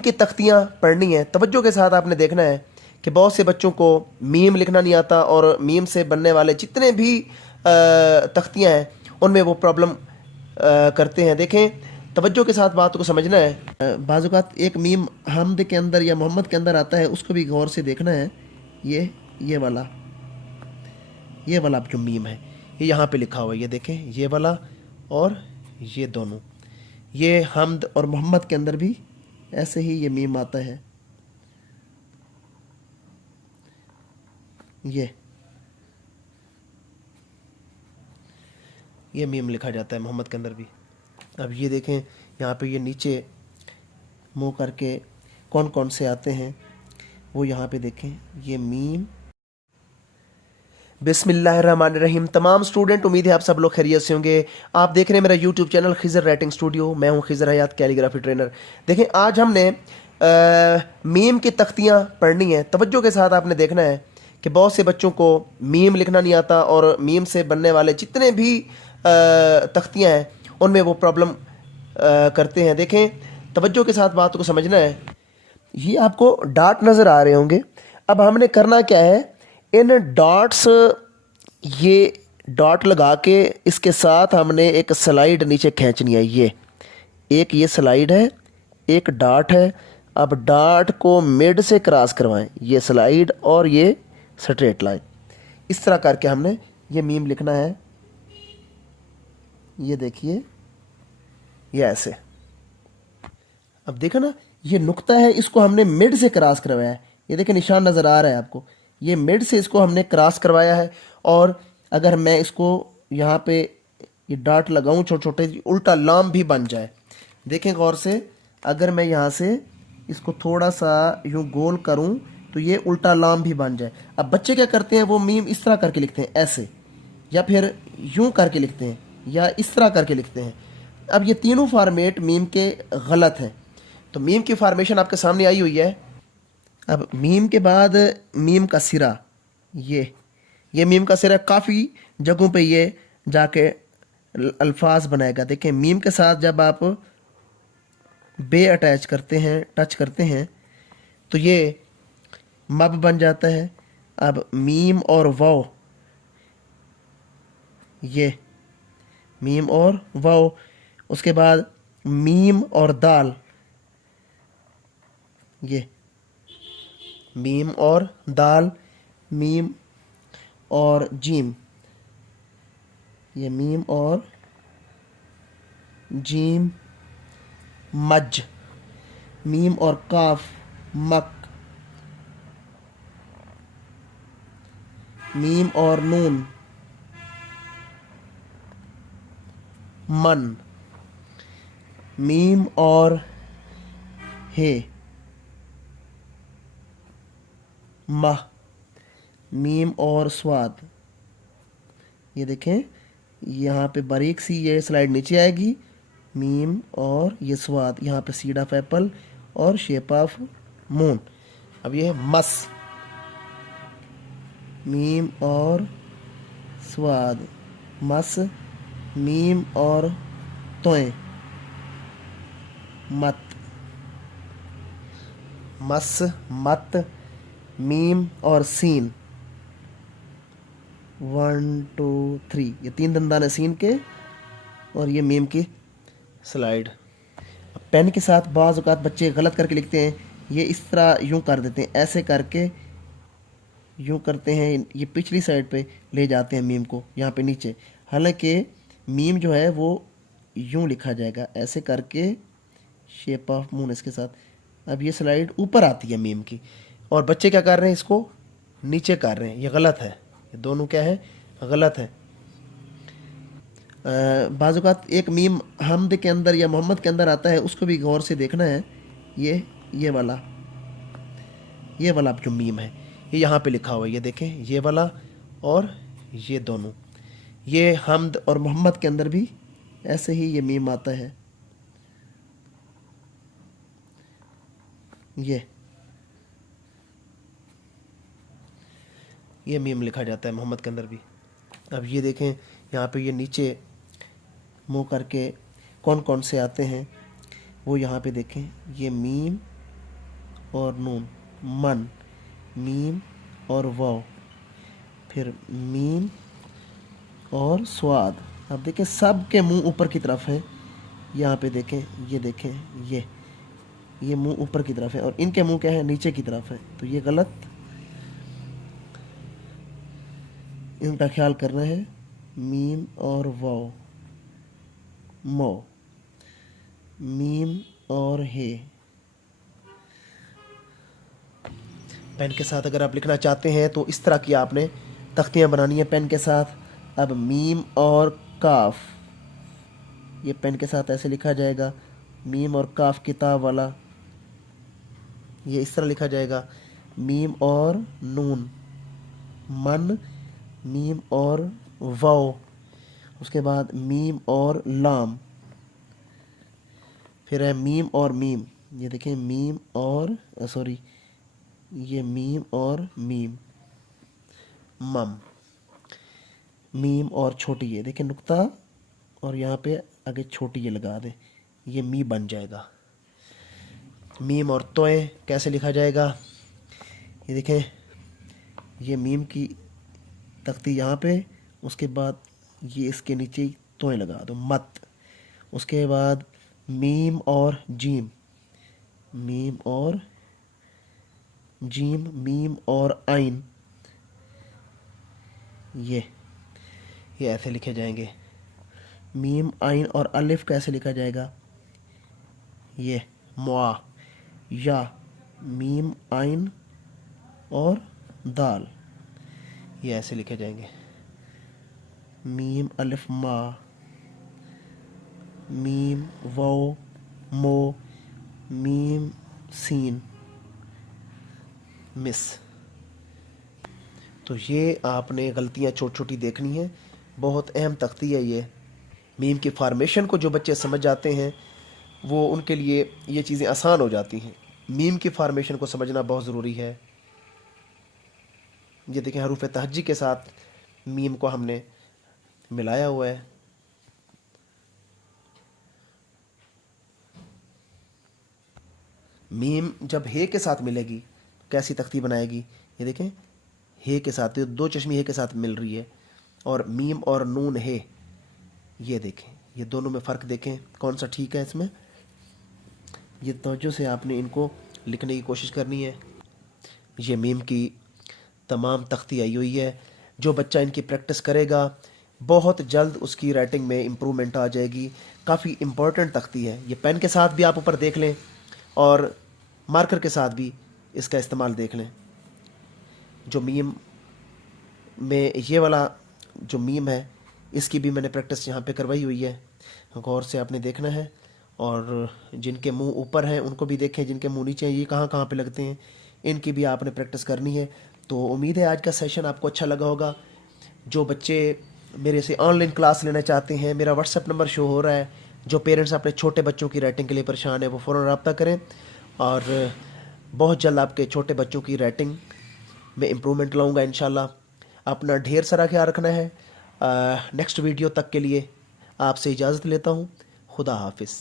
Meme की तख्तियाँ पढ़नी हैं। तवज्जो के साथ आपने देखना है कि बहुत से बच्चों को मीम लिखना नहीं आता और मीम से बनने वाले जितने भी तख्तियाँ हैं उनमें वो प्रॉब्लम करते हैं। देखें, तवज्जो के साथ बात को समझना है। बाज़ औक़ात एक मीम हमद के अंदर या मोहम्मद के अंदर आता है, उसको भी गौर से देखना है। ये वाला जो मीम है ये यहाँ पे लिखा हुआ है, ये देखें, ये वाला और ये दोनों, ये हमद और मोहम्मद के अंदर भी ऐसे ही ये मीम आता है। ये मीम लिखा जाता है मोहम्मद के अंदर भी। अब ये देखें यहाँ पे ये नीचे मुँह करके कौन कौन से आते हैं वो यहाँ पे देखें, ये मीम। बिस्मिल्लाहिर्रहमानिर्रहीम। तमाम स्टूडेंट, उम्मीद है आप सब लोग खैरियत से होंगे। आप देख रहे हैं मेरा YouTube channel Khizar writing studio. मैं हूं खिज़र हयात, कैलीग्राफी ट्रेनर। देखें, आज हमने मीम की तख्तियाँ पढ़नी हैं। तवज्जो के साथ आपने देखना है कि बहुत से बच्चों को मीम लिखना नहीं आता और मीम से बनने वाले जितने भी तख्तियाँ हैं उनमें वो प्रॉब्लम करते हैं। देखें, तवज्जो के साथ बात को समझना है। ये आपको डॉट नज़र आ रहे होंगे। अब हमने करना क्या है, इन डॉट्स, ये डॉट लगा के इसके साथ हमने एक स्लाइड नीचे खींचनी है। ये स्लाइड है, एक डॉट है। अब डॉट को मिड से क्रॉस करवाएं, ये स्लाइड और ये स्ट्रेट लाइन। इस तरह करके हमने ये मीम लिखना है। ये देखिए, ये ऐसे। अब देखो ना, ये नुक्ता है, इसको हमने मिड से क्रॉस करवाया है। ये देखिए, निशान नज़र आ रहा है आपको, ये मिड से इसको हमने क्रॉस करवाया है। और अगर मैं इसको यहाँ पे ये डॉट लगाऊं छोटे छोटे, उल्टा लाम भी बन जाए। देखें गौर से, अगर मैं यहाँ से इसको थोड़ा सा यूँ गोल करूँ तो ये उल्टा लाम भी बन जाए। अब बच्चे क्या करते हैं, वो मीम इस तरह करके लिखते हैं, ऐसे, या फिर यूँ करके लिखते हैं, या इस तरह करके लिखते हैं। अब ये तीनों फॉर्मेट मीम के गलत हैं। तो मीम की फॉर्मेशन आपके सामने आई हुई है। अब मीम के बाद मीम का सिरा, ये मीम का सिरा काफ़ी जगहों पे ये जाके अल्फाज बनाएगा। देखें, मीम के साथ जब आप बे अटैच करते हैं, टच करते हैं, तो ये मब बन जाता है। अब मीम और वाव, ये मीम और वाव, उसके बाद मीम और दाल, ये मीम और दाल, मीम और जीम, ये मीम और जीम, मज, मीम और काफ, मक, मीम और नून, मन, मीम और हे, मह, मीम और स्वाद। ये देखें, यहाँ पे बारीक सी ये स्लाइड नीचे आएगी, मीम और ये स्वाद, यहाँ पे सीड ऑफ एप्पल और शेप ऑफ मून। अब ये है मस, मीम और स्वाद, मस, मीम और तोय, मत, मस, मत, मीम और सीन, 1 2 3, ये 3 दंदान है सीन के, और ये मीम की स्लाइड। पेन के साथ बाज़ औक़ात बच्चे गलत करके लिखते हैं। ये इस तरह यूँ कर देते हैं, ऐसे करके यूँ करते हैं, ये पिछली साइड पे ले जाते हैं मीम को, यहाँ पे नीचे। हालांकि मीम जो है वो यूँ लिखा जाएगा, ऐसे करके शेप ऑफ मून इसके साथ। अब ये स्लाइड ऊपर आती है मीम की, और बच्चे क्या कर रहे हैं, इसको नीचे कर रहे हैं। ये गलत है, ये दोनों क्या है, गलत है। बाज़ औक़ात एक मीम हमद के अंदर या मोहम्मद के अंदर आता है, उसको भी गौर से देखना है। ये वाला जो मीम है ये यहाँ पे लिखा हुआ है, ये देखें, ये वाला और ये दोनों, ये हमद और मोहम्मद के अंदर भी ऐसे ही ये मीम आता है। ये मीम लिखा जाता है मोहम्मद के अंदर भी। अब ये देखें, यहाँ पे ये नीचे मुँह करके कौन कौन से आते हैं वो यहाँ पे देखें, ये मीम और नून, मन, मीम और वाव, फिर मीम और स्वाद। अब देखें सब के मुंह ऊपर की तरफ है, यहाँ पे देखें, ये देखें, ये मुंह ऊपर की तरफ है और इनके मुंह क्या है, नीचे की तरफ है, तो ये गलत, इनका ख्याल करना है। मीम और वाव, मो, मीम और हे। पेन के साथ अगर आप लिखना चाहते हैं तो इस तरह की आपने तख्तियाँ बनानी है पेन के साथ। अब मीम और काफ, ये पेन के साथ ऐसे लिखा जाएगा, मीम और काफ किताब वाला, ये इस तरह लिखा जाएगा। मीम और नून, मन, मीम और वाव, उसके बाद मीम और लाम, फिर है मीम और मीम, ये देखें मीम और सॉरी, ये मीम और मीम, मम, मीम और छोटी, ये देखें नुक्ता और यहाँ पे आगे छोटी ये लगा दें, ये मी बन जाएगा। मीम और तोय कैसे लिखा जाएगा, ये देखें, ये मीम की तख्ती यहाँ पे, उसके बाद ये इसके नीचे तोय लगा दो, मत। उसके बाद मीम और जीम, मीम और जीम, मीम और आइन, ये ऐसे लिखे जाएंगे। मीम, आइन और अलिफ कैसे लिखा जाएगा, ये मुआ, या, मीम, आइन और दाल, ये ऐसे लिखे जाएंगे। मीम, अलिफ, मा, मीम, वाव, मो, मीम, सीन, मिस। तो ये आपने गलतियाँ छोटी छोटी देखनी है, बहुत अहम तख्ती है ये। मीम की फार्मेशन को जो बच्चे समझ जाते हैं वो उनके लिए ये चीज़ें आसान हो जाती हैं। मीम की फार्मेशन को समझना बहुत ज़रूरी है। ये देखें हरूफ तहज्जी के साथ मीम को हमने मिलाया हुआ है। मीम जब हे के साथ मिलेगी कैसी तख्ती बनाएगी, ये देखें हे के साथ, तो दो चश्मी हे के साथ मिल रही है, और मीम और नून हे, ये देखें, ये दोनों में फ़र्क देखें कौन सा ठीक है। इसमें ये तवज्जो से आपने इनको लिखने की कोशिश करनी है। ये मीम की तमाम तख्ती आई हुई है, जो बच्चा इनकी प्रैक्टिस करेगा बहुत जल्द उसकी राइटिंग में इम्प्रूवमेंट आ जाएगी। काफ़ी इम्पोर्टेंट तख्ती है ये। पेन के साथ भी आप ऊपर देख लें और मार्कर के साथ भी इसका इस्तेमाल देख लें। जो मीम में ये वाला जो मीम है इसकी भी मैंने प्रैक्टिस यहाँ पे करवाई हुई है, गौर से आपने देखना है। और जिनके मुंह ऊपर हैं उनको भी देखें, जिनके मुंह नीचे हैं ये कहाँ कहाँ पे लगते हैं, इनकी भी आपने प्रैक्टिस करनी है। तो उम्मीद है आज का सेशन आपको अच्छा लगा होगा। जो बच्चे मेरे से ऑनलाइन क्लास लेना चाहते हैं, मेरा व्हाट्सएप नंबर शो हो रहा है। जो पेरेंट्स अपने छोटे बच्चों की राइटिंग के लिए परेशान है वो फ़ौरन रब्ता करें, और बहुत जल्द आपके छोटे बच्चों की राइटिंग में इम्प्रूवमेंट लाऊंगा इंशाल्लाह। अपना ढेर सारा ख्याल रखना है। नेक्स्ट वीडियो तक के लिए आपसे इजाज़त लेता हूँ। खुदा हाफिज़।